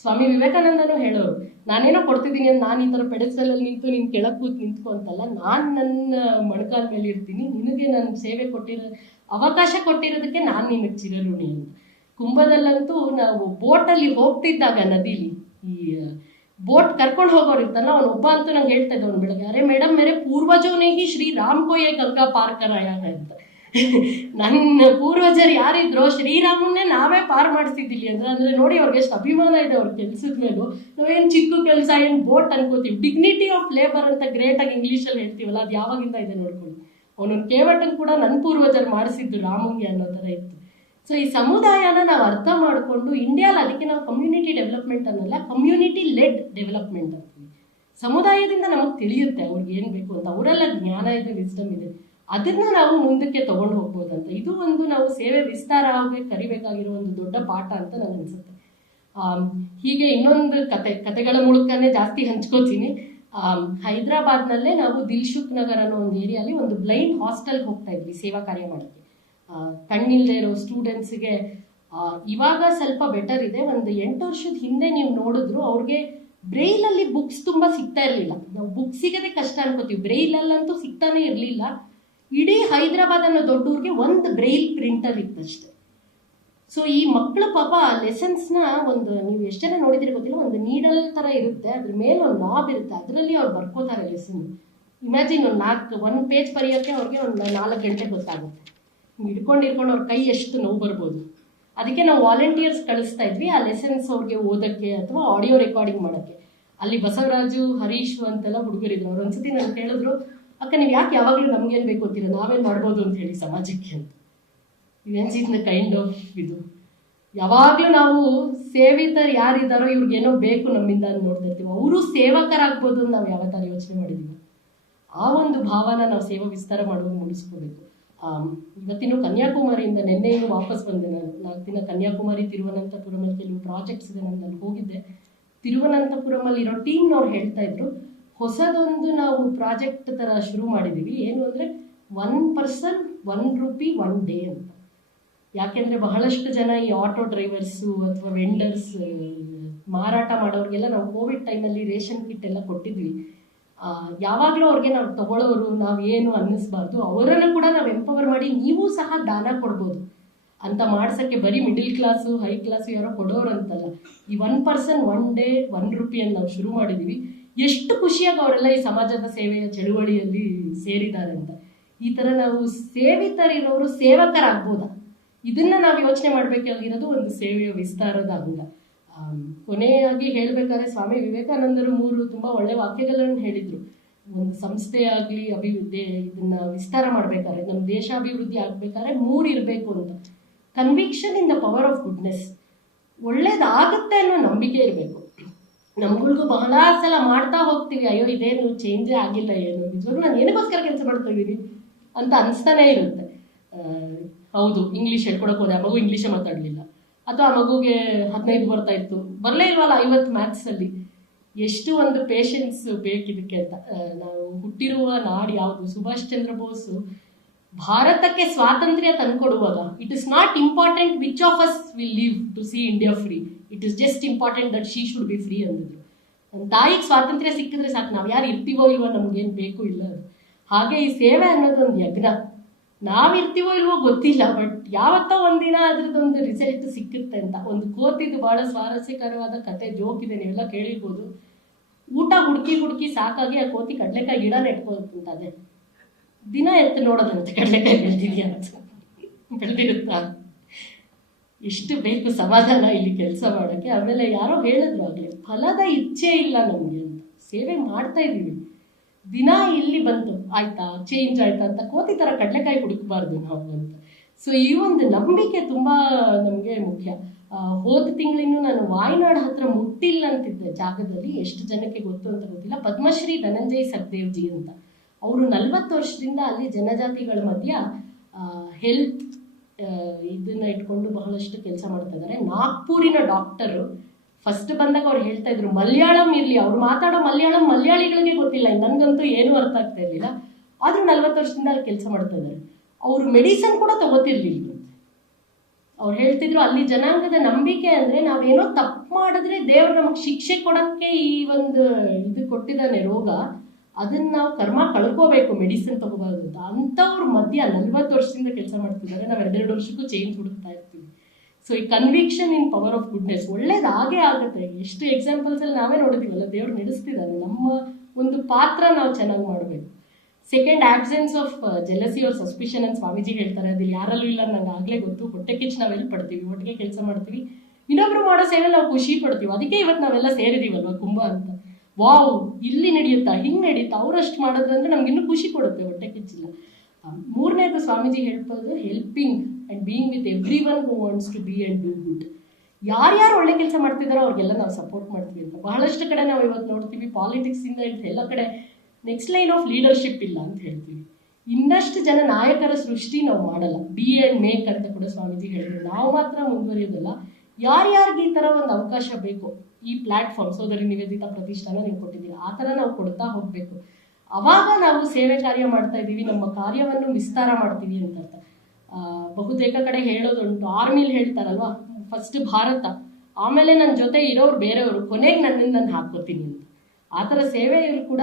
ಸ್ವಾಮಿ ವಿವೇಕಾನಂದನೂ ಹೇಳೋರು, ನಾನೇನೋ ಕೊಡ್ತಿದ್ದೀನಿ ಅಂತ ನಾನು ಈ ಥರ ಪೆಡೆಸ್ಟಲಲ್ಲಿ ನಿಂತು ನೀನು ಕೆಳಗೆ ಕೂತು ನಿಂತ್ಕೊ ಅಂತಲ್ಲ, ನಾನು ನನ್ನ ಮೊಣಕಾಲ ಮೇಲೆ ಇರ್ತೀನಿ, ನಿನಗೆ ನಾನು ಸೇವೆ ಅವಕಾಶ ಕೊಟ್ಟಿರೋದಕ್ಕೆ ನಾನು ನಿನಗೆ ಚಿರಋಣಿ ಅಂತ. ಕುಂಭದಲ್ಲಂತೂ ನಾವು ಬೋಟಲ್ಲಿ ಹೋಗ್ತಿದ್ದಾಗ ನದಿಲಿ ಈ ಬೋಟ್ ಕರ್ಕೊಂಡು ಹೋಗೋರು ಇರ್ತಾರಲ್ಲ, ಅವ್ನು ಒಬ್ಬ ಅಂತೂ ನಂಗೆ ಹೇಳ್ತಾ ಇದ್ದ ಅವ್ನು ಬೆಳಗ್ಗೆ, ಅರೆ ಮೇಡಮ್ ಮೇರೆ ಪೂರ್ವಜೋನೇಗಿ ಶ್ರೀರಾಮ್ ಕೋ ಯೇ ಗಂಗಾ ಪಾರ್ ಕರಾಯಾಗ ಅಂತ. ನನ್ನ ಪೂರ್ವಜರು ಯಾರಿದ್ರೋ ಶ್ರೀರಾಮನ್ನೇ ನಾವೇ ಪಾರ್ ಮಾಡಿಸಿದ್ದಿಲ್ಲ ಅಂದ್ರೆ ನೋಡಿ ಅವ್ರಿಗೆ ಎಷ್ಟು ಅಭಿಮಾನ ಇದೆ ಅವ್ರ ಕೆಲ್ಸದ ಮೇಲೂ. ನಾವೇನು ಚಿಕ್ಕ ಕೆಲಸ ಏನು ಬೋಟ್ ಅನ್ಕೋತೀವಿ. ಡಿಗ್ನಿಟಿ ಆಫ್ ಲೇಬರ್ ಅಂತ ಗ್ರೇಟಾಗಿ ಇಂಗ್ಲೀಷಲ್ಲಿ ಹೇಳ್ತೀವಲ್ಲ, ಅದು ಯಾವಾಗಿಂದ ಇದೆ ನೋಡ್ಕೊಳ್ಳಿ. ಅವನೊಂದು ಕೇವಟನ್ ಕೂಡ ನನ್ನ ಪೂರ್ವಜರು ಮಾಡಿಸಿದ್ದು ರಾಮಂಗೆ ಅನ್ನೋ ಥರ ಇತ್ತು. ಸೊ ಈ ಸಮುದಾಯನ ನಾವು ಅರ್ಥ ಮಾಡಿಕೊಂಡು ಇಂಡಿಯಾದಲ್ಲಿ ಅದಕ್ಕೆ ನಾವು ಕಮ್ಯುನಿಟಿ ಡೆವಲಪ್ಮೆಂಟ್ ಅನ್ನಲ್ಲ, ಕಮ್ಯುನಿಟಿ ಲೆಡ್ ಡೆವಲಪ್ಮೆಂಟ್ ಅಂತೀವಿ. ಸಮುದಾಯದಿಂದ ನಮಗೆ ತಿಳಿಯುತ್ತೆ ಅವ್ರಿಗೆ ಏನು ಬೇಕು ಅಂತ. ಅವರೆಲ್ಲ ಜ್ಞಾನ ಇದೆ, ವಿಸ್ಡಮ್ ಇದೆ, ಅದನ್ನ ನಾವು ಮುಂದಕ್ಕೆ ತಗೊಂಡು ಹೋಗ್ಬೋದಂತ. ಇದು ಒಂದು ನಾವು ಸೇವೆ ವಿಸ್ತಾರ ಆಗಿ ಕರಿಬೇಕಾಗಿರೋ ಒಂದು ದೊಡ್ಡ ಪಾಠ ಅಂತ ನನಗೆ ಅನ್ಸುತ್ತೆ. ಹೀಗೆ ಇನ್ನೊಂದು ಕತೆಗಳ ಮೂಲಕನೇ ಜಾಸ್ತಿ ಹಂಚ್ಕೋತೀನಿ. ಹೈದರಾಬಾದ್ನಲ್ಲೇ ನಾವು ದಿಲ್ಶುಕ್ ನಗರ್ ಅನ್ನೋ ಒಂದು ಏರಿಯಾಲಿ ಒಂದು ಬ್ಲೈಂಡ್ ಹಾಸ್ಟೆಲ್ಗೆ ಹೋಗ್ತಾ ಇದ್ವಿ ಸೇವಾ ಕಾರ್ಯ ಮಾಡೋಕ್ಕೆ. ಕಣ್ಣಿಲ್ಲದೆ ಇರೋ ಸ್ಟೂಡೆಂಟ್ಸ್ಗೆ ಇವಾಗ ಸ್ವಲ್ಪ ಬೆಟರ್ ಇದೆ. ಒಂದು 8 ವರ್ಷದ ಹಿಂದೆ ನೀವು ನೋಡಿದ್ರು ಅವ್ರಿಗೆ ಬ್ರೈಲಲ್ಲಿ ಬುಕ್ಸ್ ತುಂಬ ಸಿಗ್ತಾ ಇರಲಿಲ್ಲ. ನಾವು ಬುಕ್ ಸಿಗೋದೇ ಕಷ್ಟ ಅನ್ಕೋತೀವಿ, ಬ್ರೈಲಲ್ಲಂತೂ ಸಿಗ್ತಾನೆ ಇರಲಿಲ್ಲ. ಇಡೀ ಹೈದರಾಬಾದ್ ಅನ್ನೋ ದೊಡ್ಡ ಊರಿಗೆ ಒಂದು ಬ್ರೈಲ್ ಪ್ರಿಂಟರ್ ಇತ್ತಷ್ಟೆ. ಸೊ ಈ ಮಕ್ಕಳು ಪಾಪ ಲೆಸನ್ಸ್ನ ಒಂದು, ನೀವು ಎಷ್ಟು ಜನ ನೋಡಿದಿರಿ ಗೊತ್ತಿಲ್ಲ, ಒಂದು ನೀಡಲ್ ಥರ ಇರುತ್ತೆ, ಅದ್ರ ಮೇಲೆ ಒಂದು ನಾಬ್ ಇರುತ್ತೆ, ಅದರಲ್ಲಿ ಅವ್ರು ಬರ್ಕೋತಾರೆ ಲೆಸನ್. ಇಮ್ಯಾಜಿನ್ ಒಂದು ಪೇಜ್ ಬರೆಯೋಕ್ಕೆ ಅವ್ರಿಗೆ ಒಂದು 4 ಗಂಟೆ ಗೊತ್ತಾಗುತ್ತೆ. ಹಿಡ್ಕೊಂಡು ಅವ್ರ ಕೈ ಎಷ್ಟು ನೋವು ಬರ್ಬೋದು. ಅದಕ್ಕೆ ನಾವು ವಾಲಂಟಿಯರ್ಸ್ ಕಳಿಸ್ತಾ ಇದ್ವಿ ಆ ಲೆಸನ್ಸ್ ಅವ್ರಿಗೆ ಓದೋಕ್ಕೆ ಅಥವಾ ಆಡಿಯೋ ರೆಕಾರ್ಡಿಂಗ್ ಮಾಡೋಕ್ಕೆ. ಅಲ್ಲಿ ಬಸವರಾಜು, ಹರೀಶ್ ಅಂತೆಲ್ಲ ಹುಡುಗರಿದ್ರು. ಅವ್ರು ಒಂದ್ಸತಿ ನಾನು ಕೇಳಿದ್ರು, ಅಕ್ಕ ನೀವು ಯಾಕೆ ಯಾವಾಗಲೂ ನಮ್ಗೇನು ಬೇಕು ಅಂತೀರ, ನಾವೇನು ಮಾಡ್ಬೋದು ಅಂತ ಹೇಳಿ ಸಮಾಜಕ್ಕೆ ಅಂತ. ಇನ್ ಕೈಂಡ್ ಆಫ್ ಇದು ಯಾವಾಗಲೂ ನಾವು ಸೇವಿತರು ಯಾರಿದ್ದಾರೋ ಇವ್ರಿಗೇನೋ ಬೇಕು ನಮ್ಮಿಂದ ಅಂತ ನೋಡ್ತಾ ಇರ್ತೀವಿ. ಅವರು ಸೇವಕರಾಗ್ಬೋದು ಅಂತ ನಾವು ಯಾವತ್ತಾರ ಯೋಚನೆ ಮಾಡಿದ್ದೀವಿ. ಆ ಒಂದು ಭಾವನ ನಾವು ಸೇವಾ ವಿಸ್ತಾರ ಮಾಡುವಾಗ ಮೂಡಿಸ್ಕೋಬೇಕು. ಇವತ್ತಿನ ಕನ್ಯಾಕುಮಾರಿಯಿಂದ ನಿನ್ನೆಯನ್ನು ವಾಪಸ್ ಬಂದೆ ನಾನು. 4 ದಿನ ಕನ್ಯಾಕುಮಾರಿ, ತಿರುವನಂತಪುರಮಲ್ಲಿ ಕೆಲವು ಪ್ರಾಜೆಕ್ಟ್ಸ್ ಇದೆ ನಾನು ಹೋಗಿದ್ದೆ. ತಿರುವನಂತಪುರಮಲ್ಲಿ ಇರೋ ಟೀಮ್ನವ್ರು ಹೇಳ್ತಾ ಇದ್ರು, ಹೊಸದೊಂದು ನಾವು ಪ್ರಾಜೆಕ್ಟ್ ಥರ ಶುರು ಮಾಡಿದ್ದೀವಿ. ಏನು ಅಂದರೆ 1 person 1 rupee 1 day ಅಂತ. ಯಾಕೆಂದರೆ ಬಹಳಷ್ಟು ಜನ ಈ ಆಟೋ ಡ್ರೈವರ್ಸು ಅಥವಾ ವೆಂಡರ್ಸ್, ಮಾರಾಟ ಮಾಡೋರಿಗೆಲ್ಲ ನಾವು ಕೋವಿಡ್ ಟೈಮಲ್ಲಿ ರೇಷನ್ ಕಿಟ್ ಎಲ್ಲ ಕೊಟ್ಟಿದ್ವಿ. ಯಾವಾಗಲೂ ಅವ್ರಿಗೆ ನಾವು ತಗೊಳ್ಳೋರು ನಾವು ಏನು ಅನ್ನಿಸ್ಬಾರ್ದು, ಅವರನ್ನು ಕೂಡ ನಾವು ಎಂಪವರ್ ಮಾಡಿ ನೀವು ಸಹ ದಾನ ಕೊಡ್ಬೋದು ಅಂತ ಮಾಡ್ಸೋಕ್ಕೆ ಬರೀ ಮಿಡಿಲ್ ಕ್ಲಾಸು ಹೈ ಕ್ಲಾಸು ಯಾರೋ ಕೊಡೋರು ಅಂತಲ್ಲ. ಈ 1 person 1 day 1 rupee ಅಂತ ನಾವು ಶುರು ಮಾಡಿದ್ದೀವಿ. ಎಷ್ಟು ಖುಷಿಯಾಗಿ ಅವರೆಲ್ಲ ಈ ಸಮಾಜದ ಸೇವೆಯ ಚಳುವಳಿಯಲ್ಲಿ ಸೇರಿದ್ದಾರೆ ಅಂತ. ಈ ಥರ ನಾವು ಸೇವಿತರಿರೋರು ಸೇವಕರಾಗ್ಬೋದಾ, ಇದನ್ನ ನಾವು ಯೋಚನೆ ಮಾಡಬೇಕಾಗಿರೋದು ಒಂದು ಸೇವೆಯ ವಿಸ್ತಾರದ ಅಂಗ. ಕೊನೆಯಾಗಿ ಹೇಳಬೇಕಾದ್ರೆ ಸ್ವಾಮಿ ವಿವೇಕಾನಂದರು 3 ತುಂಬ ಒಳ್ಳೆ ವಾಕ್ಯಗಳನ್ನು ಹೇಳಿದರು. ಒಂದು ಸಂಸ್ಥೆ ಆಗಲಿ ಇದನ್ನ ವಿಸ್ತಾರ ಮಾಡಬೇಕಾದ್ರೆ, ನಮ್ಮ ದೇಶ ಅಭಿವೃದ್ಧಿ ಆಗಬೇಕಾದ್ರೆ 3 ಇರಬೇಕು ಅಂತ. Conviction in the power of goodness, ಒಳ್ಳೇದಾಗುತ್ತೆ ಅನ್ನೋ ನಂಬಿಕೆ ಇರಬೇಕು. ನಮ್ಗಳಿಗೂ ಬಹಳ ಸಲ ಮಾಡ್ತಾ ಹೋಗ್ತೀವಿ, ಅಯ್ಯೋ ಇದೇನು ಚೇಂಜೇ ಆಗಿಲ್ಲ, ಏನು ನಿಜವಾಗ್ಲೂ ನಾನು ಏನಕ್ಕೋಸ್ಕರ ಕೆಲಸ ಮಾಡ್ತಾ ಇದ್ದೀನಿ ಅಂತ ಅನಿಸ್ತಾನೆ ಇರುತ್ತೆ. ಹೌದು, ಇಂಗ್ಲೀಷ್ ಹೇಳ್ಕೊಡಕ್ಕೆ ಹೋದೆ, ಆ ಮಗು ಇಂಗ್ಲೀಷೇ ಮಾತಾಡಲಿಲ್ಲ, ಅಥವಾ ಆ ಮಗುಗೆ 15 ಬರ್ತಾ ಇತ್ತು, ಬರಲೇ ಇಲ್ವಲ್ಲ 50 ಮ್ಯಾಥ್ಸಲ್ಲಿ. ಎಷ್ಟು ಒಂದು ಪೇಷನ್ಸ್ ಬೇಕಿದಕ್ಕೆ ಅಂತ. ನಾವು ಹುಟ್ಟಿರುವ ನಾಡು ಯಾವುದು? ಸುಭಾಷ್ ಚಂದ್ರ ಬೋಸ್ ಭಾರತಕ್ಕೆ ಸ್ವಾತಂತ್ರ್ಯ ತಂದುಕೊಡುವಾಗ, it is not important which of us will live to see India free, it is just important that she should be free ಅಂದಿದ್ರು. ನನ್ನ ತಾಯಿಗೆ ಸ್ವಾತಂತ್ರ್ಯ ಸಿಕ್ಕಿದ್ರೆ ಸಾಕು, ನಾವು ಯಾರು ಇರ್ತೀವೋ ಇಲ್ವೋ ನಮಗೇನು ಬೇಕು ಇಲ್ಲ. ಹಾಗೆ ಈ ಸೇವೆ ಅನ್ನೋದು ಒಂದು ಯಜ್ಞ. ನಾವಿರ್ತೀವೋ ಇಲ್ವೋ ಗೊತ್ತಿಲ್ಲ, ಬಟ್ ಯಾವತ್ತೋ ಒಂದಿನ ಅದ್ರದ್ದೊಂದು ರಿಸಲ್ಟ್ ಸಿಕ್ಕುತ್ತೆ ಅಂತ. ಒಂದು ಕೋತಿದ್ದು ಬಹಳ ಸ್ವಾರಸ್ಯಕರವಾದ ಕತೆ, ಜೋಕ್ ಇದೆ, ನೀವೆಲ್ಲ ಕೇಳಿರ್ಬೋದು. ಊಟ ಹುಡುಕಿ ಹುಡುಕಿ ಸಾಕಾಗಿ ಆ ಕೋತಿ ಕಡಲೆಕಾಯಿ ಗಿಡ ನೆಟ್ಕೊಂತದೆ. ದಿನ ಎತ್ತು ನೋಡೋದಂತೆ ಕಡಲೆಕಾಯಿ ಬೆಳೆದಿದ್ಯಾ ಅಂತ. ಬೆಳೆದಿರುತ್ತಾ? ಎಷ್ಟು ಬೇಕು ಸಮಾಧಾನ ಇಲ್ಲಿ ಕೆಲಸ ಮಾಡೋಕ್ಕೆ. ಆಮೇಲೆ ಯಾರೋ ಹೇಳಿದ್ರು ಆಗಲೇ, ಫಲದ ಇಚ್ಛೆ ಇಲ್ಲ ನಮಗೆ ಅಂತ. ಸೇವೆ ಮಾಡ್ತಾ ಇದ್ದೀವಿ, ದಿನ ಇಲ್ಲಿ ಬಂತು ಆಯ್ತಾ, ಚೇಂಜ್ ಆಯ್ತಾ ಅಂತ ಕೋತಿ ಥರ ಕಡಲೆಕಾಯಿ ಹುಡುಕಬಾರ್ದು ನಾವು ಅಂತ. ಸೊ ಈ ಒಂದು ನಂಬಿಕೆ ತುಂಬ ನಮಗೆ ಮುಖ್ಯ. ಹೋದ ತಿಂಗಳಿನೂ ನಾನು ವಾಯ್ನಾಡ್ ಹತ್ರ ಮುಟ್ಟಿಲ್ಲ ಅಂತಿದ್ದೆ ಜಾಗದಲ್ಲಿ, ಎಷ್ಟು ಜನಕ್ಕೆ ಗೊತ್ತು ಅಂತ ಗೊತ್ತಿಲ್ಲ. ಪದ್ಮಶ್ರೀ ಧನಂಜಯ್ ಸಖದೇವ್ಜಿ ಅಂತ, ಅವರು 40 ವರ್ಷದಿಂದ ಅಲ್ಲಿ ಜನಜಾತಿಗಳ ಮಧ್ಯ ಹೆಲ್ತ್ ಇದನ್ನ ಇಟ್ಕೊಂಡು ಬಹಳಷ್ಟು ಕೆಲಸ ಮಾಡ್ತಾ ಇದ್ದಾರೆ. ನಾಗ್ಪುರಿನ ಡಾಕ್ಟರು. ಫಸ್ಟ್ ಬಂದಾಗ ಅವ್ರು ಹೇಳ್ತಾ ಇದ್ರು ಮಲಯಾಳಂ ಇರಲಿ, ಅವ್ರು ಮಾತಾಡೋ ಮಲಯಾಳಂ ಮಲಯಾಳಿಗಳಿಗೆ ಗೊತ್ತಿಲ್ಲ, ನನಗಂತೂ ಏನೂ ಅರ್ಥ ಆಗ್ತಾ ಇರಲಿಲ್ಲ. ಆದರೂ 40 ವರ್ಷದಿಂದ ಅಲ್ಲಿ ಕೆಲಸ ಮಾಡ್ತಾ ಇದ್ದಾರೆ. ಅವರು ಮೆಡಿಸನ್ ಕೂಡ ತಗೋತಿರ್ಲಿಲ್ಲ. ಅವ್ರು ಹೇಳ್ತಿದ್ರು ಅಲ್ಲಿ ಜನಾಂಗದ ನಂಬಿಕೆ ಅಂದರೆ ನಾವೇನೋ ತಪ್ಪು ಮಾಡಿದ್ರೆ ದೇವ್ರು ನಮಗೆ ಶಿಕ್ಷೆ ಕೊಡೋಕ್ಕೆ ಈ ಒಂದು ಇದು ಕೊಟ್ಟಿದ್ದಾನೆ ರೋಗ, ಅದನ್ನ ನಾವು ಕರ್ಮ ಕಳ್ಕೋಬೇಕು, ಮೆಡಿಸಿನ್ ತಗೋಬಾರ್ದು ಅಂತ. ಅಂಥವ್ರ ಮಧ್ಯ 40 ವರ್ಷದಿಂದ ಕೆಲಸ ಮಾಡ್ತಿದ್ದಾರೆ. ನಾವು 2 ವರ್ಷಕ್ಕೂ ಚೇಂಜ್ ಹುಡುಕ್ತಾ ಇರ್ತೀವಿ. ಸೊ ಈ conviction in power of goodness ಒಳ್ಳೇದಾಗೇ ಆಗುತ್ತೆ. ಎಷ್ಟು ಎಕ್ಸಾಂಪಲ್ಸಲ್ಲಿ ನಾವೇ ನೋಡಿದೀವಲ್ಲ, ದೇವ್ರು ನಡೆಸ್ತಿದ್ದಾನೆ. ನಮ್ಮ ಒಂದು ಪಾತ್ರ ನಾವು ಚೆನ್ನಾಗಿ ಮಾಡಬೇಕು. Second, absence of jealousy or suspicion ಅಂತ ಸ್ವಾಮೀಜಿ ಹೇಳ್ತಾರೆ. ಅದು ಯಾರಲ್ಲೂ ಇಲ್ಲ, ನಂಗೆ ಆಗಲೇ ಗೊತ್ತು. ಹೊಟ್ಟೆ ಕಿಚ್ಚು ನಾವೆಲ್ಲಿ ಪಡ್ತೀವಿ, ಒಟ್ಟಿಗೆ ಕೆಲಸ ಮಾಡ್ತೀವಿ, ಇನ್ನೊಬ್ರು ಮಾಡೋ ಸೇವೆ ನಾವು ಖುಷಿ ಪಡ್ತೀವಿ. ಅದಕ್ಕೆ ಇವತ್ತು ನಾವೆಲ್ಲ ಸೇರಿದೀವಲ್ವ ಕುಂಭ ಅಂತ. ವಾವ್, ಇಲ್ಲಿ ನಡೆಯುತ್ತಾ, ಹಿಂಗೆ ನಡೆಯುತ್ತಾ, ಅವರಷ್ಟು ಮಾಡೋದ್ರಂದ್ರೆ ನಮ್ಗೆ ಇನ್ನೂ ಖುಷಿ ಕೊಡುತ್ತೆ, ಹೊಟ್ಟೆ ಕಿಚ್ಚಿಲ್ಲ. ಮೂರನೇದು ಸ್ವಾಮೀಜಿ ಹೇಳ್ಬೋದು, helping and being with every one who wants to be and do good. ಯಾರ್ಯಾರು ಒಳ್ಳೆ ಕೆಲಸ ಮಾಡ್ತಿದ್ದಾರೋ ಅವ್ರಿಗೆಲ್ಲ ನಾವು ಸಪೋರ್ಟ್ ಮಾಡ್ತೀವಿ ಅಂತ. ಬಹಳಷ್ಟು ಕಡೆ ನಾವು ಇವತ್ತು ನೋಡ್ತೀವಿ, ಪಾಲಿಟಿಕ್ಸಿಂದ ಎಲ್ಲ ಕಡೆ ನೆಕ್ಸ್ಟ್ ಲೈನ್ ಆಫ್ ಲೀಡರ್ಶಿಪ್ ಇಲ್ಲ ಅಂತ ಹೇಳ್ತೀವಿ. ಇನ್ನಷ್ಟು ಜನ ನಾಯಕರ ಸೃಷ್ಟಿ ನಾವು ಮಾಡಲ್ಲ, ಬಿ ಆ್ಯಂಡ್ ಮೇಕ್ ಅಂತ ಕೂಡ ಸ್ವಾಮೀಜಿ ಹೇಳಿದ್ರು. ನಾವು ಮಾತ್ರ ಮುಂದುವರಿಯೋದಲ್ಲ, ಯಾರ್ಯಾರಿಗೆ ಈ ಥರ ಒಂದು ಅವಕಾಶ ಬೇಕು, ಈ ಪ್ಲಾಟ್ಫಾರ್ಮ್ ಸೋದರಿ ನಿವೇದಿತಾ ಪ್ರತಿಷ್ಠಾನ ನೀವು ಕೊಟ್ಟಿದ್ದೀರಾ, ಆ ಥರ ನಾವು ಕೊಡ್ತಾ ಹೋಗಬೇಕು. ಅವಾಗ ನಾವು ಸೇವೆ ಕಾರ್ಯ ಮಾಡ್ತಾ ಇದ್ದೀವಿ, ನಮ್ಮ ಕಾರ್ಯವನ್ನು ವಿಸ್ತಾರ ಮಾಡ್ತೀವಿ ಅಂತ ಅರ್ಥ. ಬಹುತೇಕ ಕಡೆ ಹೇಳೋದುಂಟು, ಆರ್ಮಿಲಿ ಹೇಳ್ತಾರಲ್ವಾ, ಫಸ್ಟ್ ಭಾರತ, ಆಮೇಲೆ ನನ್ನ ಜೊತೆ ಇರೋರು ಬೇರೆಯವರು, ಕೊನೆಗೆ ನನ್ನನ್ನು ನಾನು ಹಾಕ್ಕೋತೀನಿ ಅಂತ. ಆ ಥರ ಸೇವೆಯವರು ಕೂಡ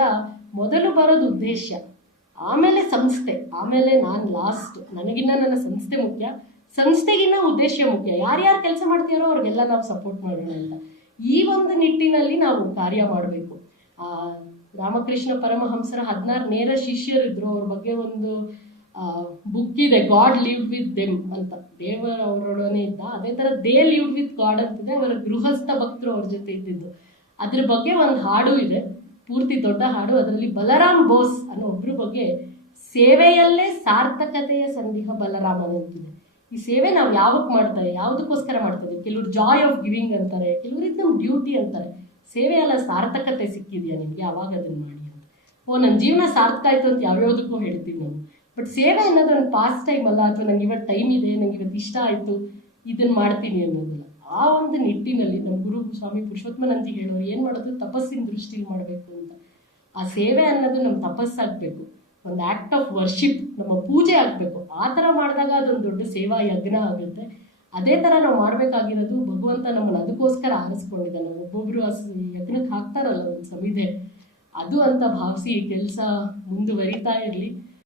ಮೊದಲು ಬರೋದು ಉದ್ದೇಶ, ಆಮೇಲೆ ಸಂಸ್ಥೆ, ಆಮೇಲೆ ನಾನು ಲಾಸ್ಟ್. ನನಗಿನ್ನ ನನ್ನ ಸಂಸ್ಥೆ ಮುಖ್ಯ, ಸಂಸ್ಥೆಗಿನ್ನ ಉದ್ದೇಶ ಮುಖ್ಯ. ಯಾರ್ಯಾರು ಕೆಲಸ ಮಾಡ್ತೀರೋ ಅವ್ರಿಗೆಲ್ಲ ನಾವು ಸಪೋರ್ಟ್ ಮಾಡೋಣ ಅಂತ ಈ ಒಂದು ನಿಟ್ಟಿನಲ್ಲಿ ನಾವು ಕಾರ್ಯ ಮಾಡಬೇಕು. ರಾಮಕೃಷ್ಣ ಪರಮಹಂಸರ 16 ನೇರ ಶಿಷ್ಯರಿದ್ರು. ಅವ್ರ ಬಗ್ಗೆ ಒಂದು ಬುಕ್ ಇದೆ, ಗಾಡ್ ಲಿವ್ ವಿತ್ ದೆಮ್ ಅಂತ. ದೇವರ ಅವರೊಡನೆ ಇದ್ದ, ಅದೇ ಥರ ದೇ ಲಿವ್ ವಿತ್ ಗಾಡ್ ಅಂತಿದೆ. ಅವರ ಗೃಹಸ್ಥ ಭಕ್ತರು ಅವ್ರ ಜೊತೆ ಇದ್ದಿದ್ದು. ಅದ್ರ ಬಗ್ಗೆ ಒಂದು ಹಾಡು ಇದೆ, ಪೂರ್ತಿ ದೊಡ್ಡ ಹಾಡು. ಅದರಲ್ಲಿ ಬಲರಾಮ್ ಬೋಸ್ ಅನ್ನೋ ಒಬ್ರ ಬಗ್ಗೆ, ಸೇವೆಯಲ್ಲೇ ಸಾರ್ಥಕತೆಯ ಸಂದೇಹ ಬಲರಾಮನ್ ಅಂತಿದೆ. ಈ ಸೇವೆ ನಾವು ಯಾವಕ್ಕೆ ಮಾಡ್ತಾರೆ, ಯಾವುದಕ್ಕೋಸ್ಕರ ಮಾಡ್ತಾರೆ? ಕೆಲವರು ಜಾಯ್ ಆಫ್ ಗಿವಿಂಗ್ ಅಂತಾರೆ, ಕೆಲವರು ಇದು ನಮ್ಮ ಡ್ಯೂಟಿ ಅಂತಾರೆ. ಸೇವೆ ಎಲ್ಲ ಸಾರ್ಥಕತೆ ಸಿಕ್ಕಿದೆಯಾ ನಿಮಗೆ, ಅವಾಗ ಅದನ್ನು ಮಾಡಿ ಅಂತ. ನನ್ನ ಜೀವನ ಸಾರ್ಥಕ ಆಯಿತು ಅಂತ ಯಾವ್ಯಾವುದಕ್ಕೂ ಹೇಳ್ತೀವಿ ನಾವು. ಬಟ್ ಸೇವೆ ಅನ್ನೋದು ಒಂದು ಪಾಸ್ಟ್ ಟೈಮ್ ಅಲ್ಲ, ಅಥವಾ ನಂಗೆ ಇವತ್ತು ಟೈಮ್ ಇದೆ, ನಂಗೆ ಇವತ್ತು ಇಷ್ಟ ಆಯಿತು, ಇದನ್ನು ಮಾಡ್ತೀನಿ ಅನ್ನೋದಿಲ್ಲ. ಆ ಒಂದು ನಿಟ್ಟಿನಲ್ಲಿ ನಮ್ಮ ಗುರು ಸ್ವಾಮಿ ಪುರುಷೋತ್ತಮಾನಂದಜಿ ಹೇಳೋರು, ಏನು ಮಾಡೋದು, ತಪಸ್ಸಿನ ದೃಷ್ಟಿಲಿ ಮಾಡಬೇಕು ಅಂತ. ಆ ಸೇವೆ ಅನ್ನೋದು ನಮ್ಮ ತಪಸ್ಸಾಗಬೇಕು, ಒಂದು ಆ್ಯಕ್ಟ್ ಆಫ್ ವರ್ಷಿಪ್, ನಮ್ಮ ಪೂಜೆ ಆಗಬೇಕು. ಆ ಥರ ಮಾಡಿದಾಗ ಅದೊಂದು ದೊಡ್ಡ ಸೇವಾ ಯಜ್ಞ ಆಗುತ್ತೆ. ಅದೇ ಥರ ನಾವು ಮಾಡಬೇಕಾಗಿರೋದು, ಭಗವಂತ ನಮ್ಮನ್ನು ಅದಕ್ಕೋಸ್ಕರ ಆರಿಸ್ಕೊಂಡಿದ್ದಾನೆ. ಒಬ್ಬೊಬ್ಬರು ಯಜ್ಞಕ್ಕೆ ಹಾಕ್ತಾರಲ್ಲ ಒಂದು ಸಮಿಧೆ, ಅದು ಅಂತ ಭಾವಿಸಿ ಕೆಲಸ ಮುಂದುವರಿತಾ ಇರಲಿ.